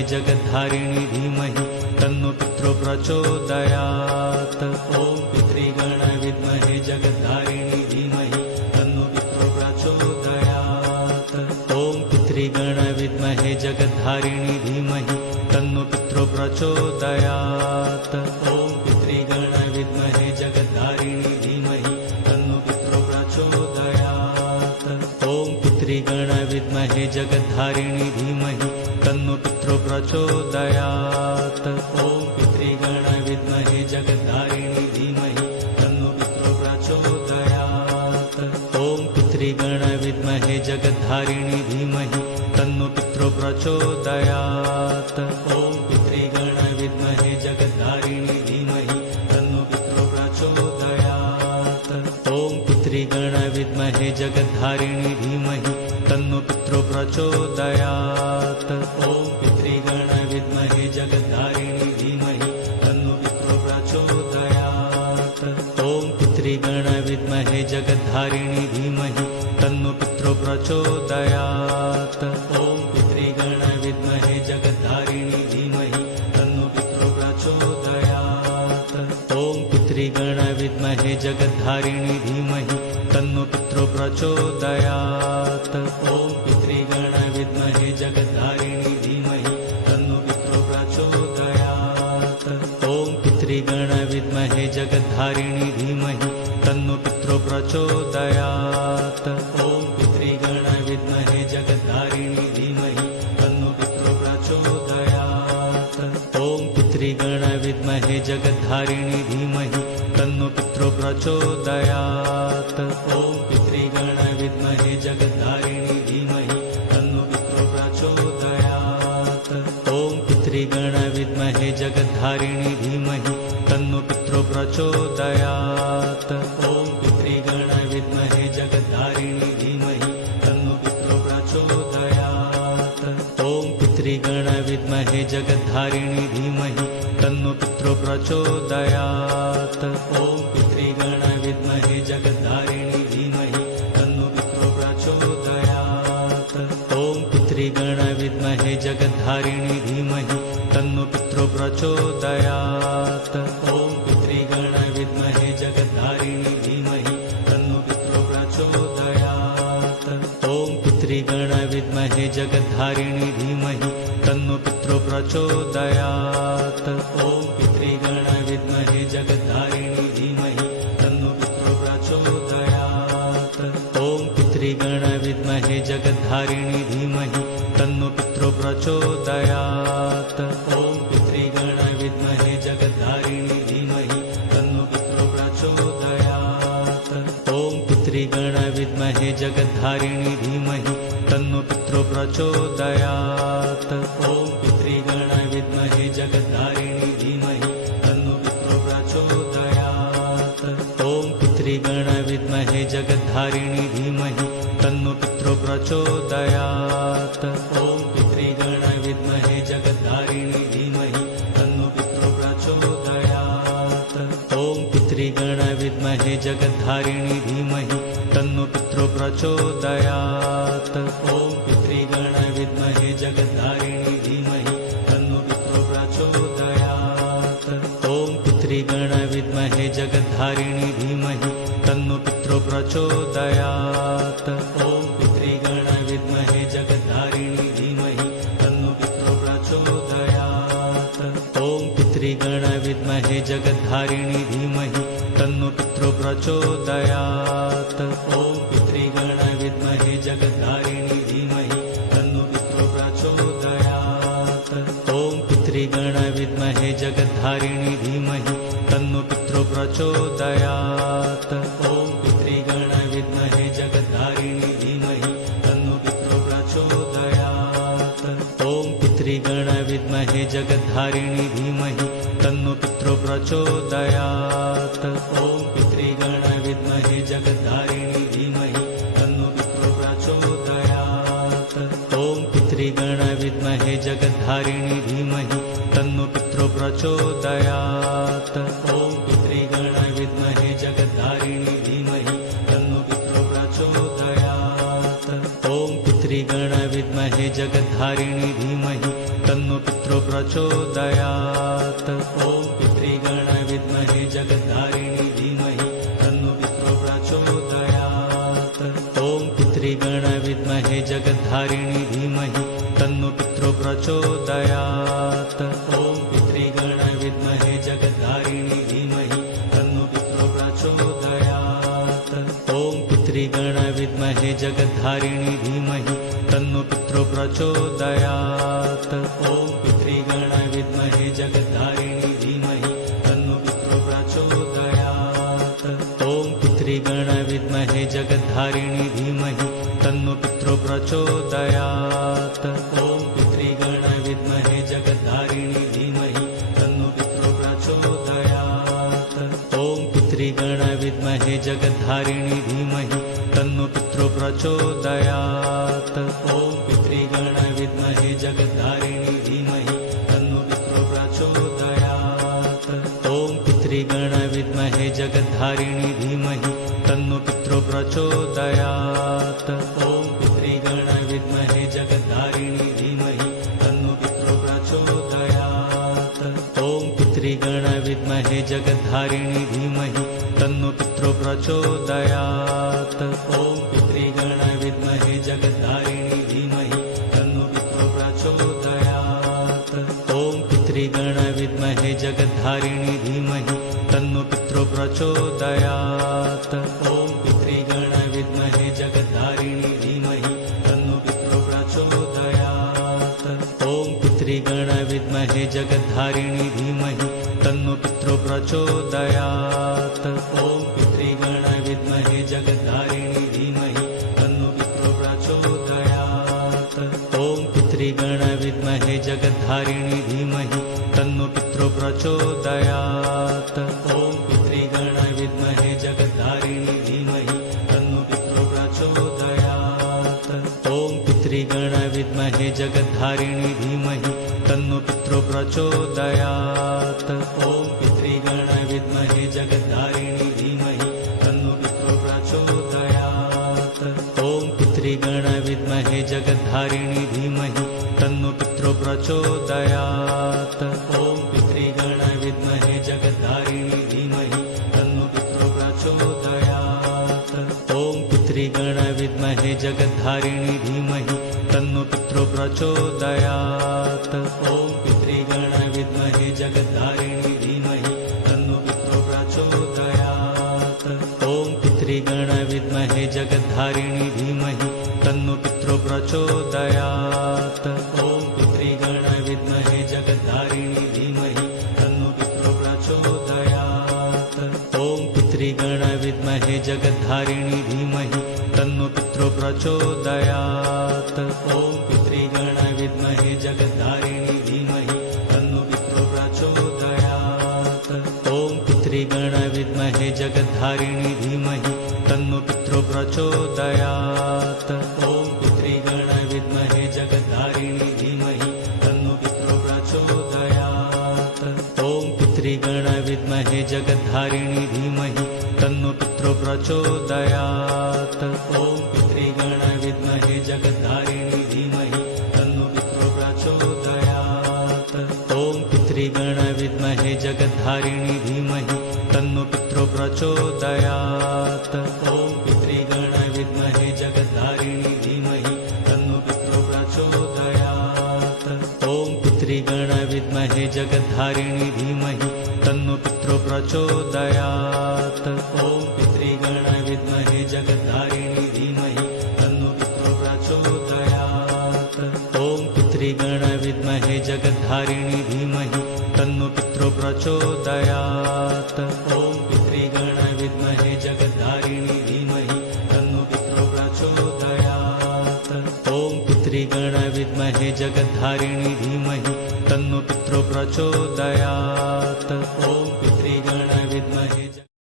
विद्महे जगद्धारिणी धीमहि तन्नो पितरो प्रचोदयात्। ॐ पितृगण विद्महे जगद्धारिणी धीमहि तन्नो पितरो प्रचोदयात्। ॐ पितृगण विद्महे जगद्धारिणी धीमहि तन्नो पितरो प्रचोदयात्। ॐ पितृगण विद्महे जगद्धारिणी धीमहि तन्नो पितरो प्रचोदयात्। ॐ पितृगण विद्महे जगद्धारिणी धीमहि तन्नो पितरो प्रचोदयात्। ॐ पितृगण विद्महे जगद्धारिणी धीमहि तन्नो पितरो प्रचोदयात्। ॐ पितृगण विद्महे जगद्धारिणी धीमहि तन्नो पितरो प्रचोदयात्। ॐ पितृगण विद्महे जगद्धारिणी धीमहि तन्नो पितरो प्रचोदयात्। ॐ पितृगण विद्महे जगद्धारिणी धीमहि तन्नो पितरो प्रचोदयात्। ॐ पितृगण विद्महे जगद्धारिणी धीमहि तन्नो पितरो प्रचोदयात्। ॐ पितृगण विद्महे जगद्धारिणी धीमहि तन्नो पितरो प्रचोदयात्। ॐ पितृगण विद्महे जगद्धारिणी धीमहि तन्नो पितरो प्रचोदयात्। ॐ पितृगण विद्महे जगद्धारिणी धीमहि तन्नो पितरो प्रचोदयात्। ॐ पितृगण विद्महे जगद्धारिणी धीमहि तन्नो पितरो प्रचोदयात्। ॐ पितृगण विद्महे जगद्धारिणी धीमहि तन्नो पितरो प्रचोदयात्। ॐ पितृगण विद्महे जगद्धारिणी धीमहि तन्नो पितरो प्रचोदयात्। ॐ पितृगण विद्महे जगद्धारिणी धीमहि तन्नो पितरो प्रचोदयात्। ॐ पितृगण विद्महे जगद्धारिणी धीमहि तन्नो पितरो प्रचोदयात्। ॐ पितृगण विद्महे जगद्धारिणी धीमहि तन्नो पितरो प्रचोदयात्। ॐ पितृगण विद्महे जगद्धारिणी धीमहि तन्नो पितरो प्रचोदयात्। ॐ पितृगण विद्महे जगद्धारिणी धीमहि तन्नो पितरो प्रचोदयात्। ॐ पितृगण विद्महे जगद्धारिणी धीमहि तन्नो पितरो प्रचोदयात्। ॐ पितृगण विद्महे जगद्धारिणी धीमहि तन्नो पितरो प्रचोदयात्। ॐ पितृगण विद्महे जगद्धारिणी धीमहि तन्नो पितरो प्रचोदयात्। ॐ पितृगण विद्महे जगद्धारिणी धीमहि तन्नो पितरो प्रचोदयात्। ॐ पितृगण विद्महे जगद्धारिणी धीमहि तन्नो पितरो प्रचोदयात्। ॐ पितृगण विद्महे जगद्धारिणी धीमहि तन्नो पितरो प्रचोदयात्। ॐ पितृगण विद्महे जगद्धारिणी धीमहि तन्नो पितरो प्रचोदयात्। ॐ पितृगण विद्महे जगद्धारिणी धीमहि तन्नो पितरो प्रचोदयात्। ॐ पितृगण विद्महे जगद्धारिणी धीमहि तन्नो पितरो प्रचोदयात्। ॐ पितृगण विद्महे जगद्धारिणी धीमहि तन्नो पितरो प्रचोदयात्। ॐ पितृगण विद्महे जगद्धारिणी धीमहि तन्नो पितरो प्रचोदयात्। ॐ पितृगण विद्महे जगद्धारिणी धीमहि तन्नो पितरो प्रचोदयात्। ॐ पितृगण विद्महे जगद्धारिणी धीमहि तन्नो पितरो प्रचोदयात्। ॐ पितृगण विद्महे जगद्धारिणी धीमहि तन्नो पितरो प्रचोदयात्। ॐ पितृगण विद्महे जगद्धारिणी धीमहि तन्नो पितरो प्रचोदयात्। ॐ पितृगण विद्महे जगद्धारिणी धीमहि तन्नो पितरो प्रचोदयात्। ॐ पितृगण विद्महे जगद्धारिणी धीमहि तन्नो पितरो प्रचोदयात्। ॐ पितृगण विद्महे जगद्धारिणी धीमहि तन्नो पितरो प्रचोदयात्। ॐ पितृगण विद्महे जगद्धारिणी धीमहि तन्नो पितरो प्रचोदयात्। ॐ पितृगण विद्महे जगद्धारिणी धीमहि तन्नो पितरो प्रचोदयात्। ॐ पितृगण विद्महे जगद्धारिणी धीमहि तन्नो पितरो प्रचोदयात्। ॐ पितृगण विद्महे जगद्धारिणी धीमहि तन्नो पितरो प्रचोदयात्। ॐ पितृगण विद्महे जगद्धारिणी धीमहि तन्नो पितरो प्रचोदयात्। ॐ पितृगण विद्महे जगद्धारिणी धीमहि तन्नो पितरो प्रचोदयात्। ॐ पितृगण विद्महे जगद्धारिणी धीमहि तन्नो पितरो प्रचोदयात्। ॐ पितृगण विद्महे जगद्धारिणी धीमहि तन्नो पितरो प्रचोदयात्। ॐ पितृगण विद्महे जगद्धारिणी धीमहि तन्नो पितरो प्रचोदयात्। ॐ पितृगण विद्महे जगद्धारिणी धीमहि तन्नो पितरो प्रचोदयात्। ॐ पितृगण विद्महे जगद्धारिणी धीमहि तन्नो पितरो प्रचोदयात्। ॐ पितृगण विद्महे जगद्धारिणी धीमहि तन्नो पितरो प्रचोदयात्। ॐ पितृगण विद्महे जगद्धारिणी धीमहि तन्नो पितरो प्रचोदयात्। ॐ पितृगण विद्महे जगद्धारिणी धीमहि तन्नो पितरो प्रचोदयात्। ॐ पितृगण विद्महे जगद्धारिणी धीमहि तन्नो पितरो प्रचोदयात्। ॐ पितृगण विद्महे जगद्धारिणी धीमहि तन्नो पितरो प्रचोदयात्। ॐ पितृगण विद्महे जगद्धारिणी धीमहि तन्नो पितरो प्रचोदयात्। ॐ पितृगण विद्महे जगद्धारिणी धीमहि तन्नो पितरो प्रचोदयात्। ॐ पितृगण विद्महे जगद्धारिणी धीमहि तन्नो पितरो प्रचोदयात्। ॐ पितृगण विद्महे जगद्धारिणी धीमहि तन्नो पितरो प्रचोदयात्। ॐ पितृगण विद्महे जगद्धारिणी धीमहि तन्नो पितरो प्रचोदयात्। ॐ पितृगण विद्महे जगद्धारिणी धीमहि तन्नो पितरो प्रचोदयात्। ॐ पितृगण विद्महे जगद्धारिणी धीमहि तन्नो पितरो प्रचोदयात्। ॐ पितृगण विद्महे जगद्धारिणी धीमहि तन्नो पितरो प्रचोदयात्। ॐ पितृगण विद्महे जगद्धारिणी धीमहि तन्नो पितरो प्रचोदयात्। ॐ पितृगण विद्महे जगद्धारिणी धीमहि तन्नो पितरो प्रचोदयात्। ॐ पितृगण विद्महे जगद्धारिणी धीमहि तन्नो पितरो प्रचोदयात्। ॐ पितृगण विद्महे जगद्धारिणी धीमहि तन्नो पितरो प्रचोदयात्। ॐ पितृगण विद्महे जगद्धारिणी धीमहि तन्नो पितरो प्रचोदयात्। ॐ पितृगण विद्महे जगद्धारिणी धीमहि तन्नो पितरो प्रचोदयात्। ॐ पितृगण विद्महे जगद्धारिणी धीमहि तन्नो पितरो प्रचोदयात्। ॐ पितृगण विद्महे जगद्धारिणी धीमहि तन्नो पितरो प्रचोदयात्। ॐ पितृगण विद्महे जगद्धारिणी धीमहि तन्नो पितरो प्रचोदयात्। ॐ पितृगण विद्महे जगद्धारिणी धीमहि तन्नो पितरो प्रचोदयात्। ॐ पितृगण विद्महे जगद्धारिणी धीमहि तन्नो पितरो प्रचोदयात्। ॐ पितृगण विद्महे जगद्धारिणी धीमहि तन्नो पितरो प्रचोदयात्। ॐ पितृगण विद्महे जगद्धारिणी धीमहि तन्नो पितरो प्रचोदयात्। ॐ पितृगण विद्महे जगद्धारिणी धीमहि तन्नो पितरो प्रचोदयात्। ॐ पितृगण विद्महे जगद्धारिणी धीमहि तन्नो पितरो प्रचोदयात्। ॐ पितृगण विद्महे जगद्धारिणी धीमहि तन्नो पितरो प्रचोदयात्। ॐ पितृगण विद्महे जगद्धारिणी धीमहि तन्नो पितरो प्रचोदयात्। ॐ पितृगण विद्महे जगद्धारिणी धीमहि तन्नो पितरो प्रचोदयात्। ॐ पितृगण विद्महे जगद्धारिणी धीमहि तन्नो पितरो प्रचोदयात्। ॐ पितृगण विद्महे जगद्धारिणी धीमहि तन्नो पितरो प्रचोदयात्। ॐ पितृगण विद्महे जगद्धारिणी धीमहि तन्नो पितरो प्रचोदयात्। ॐ पितृगण विद्महे जगद्धारिणी धीमहि तन्नो पितरो प्रचोदयात्। ॐ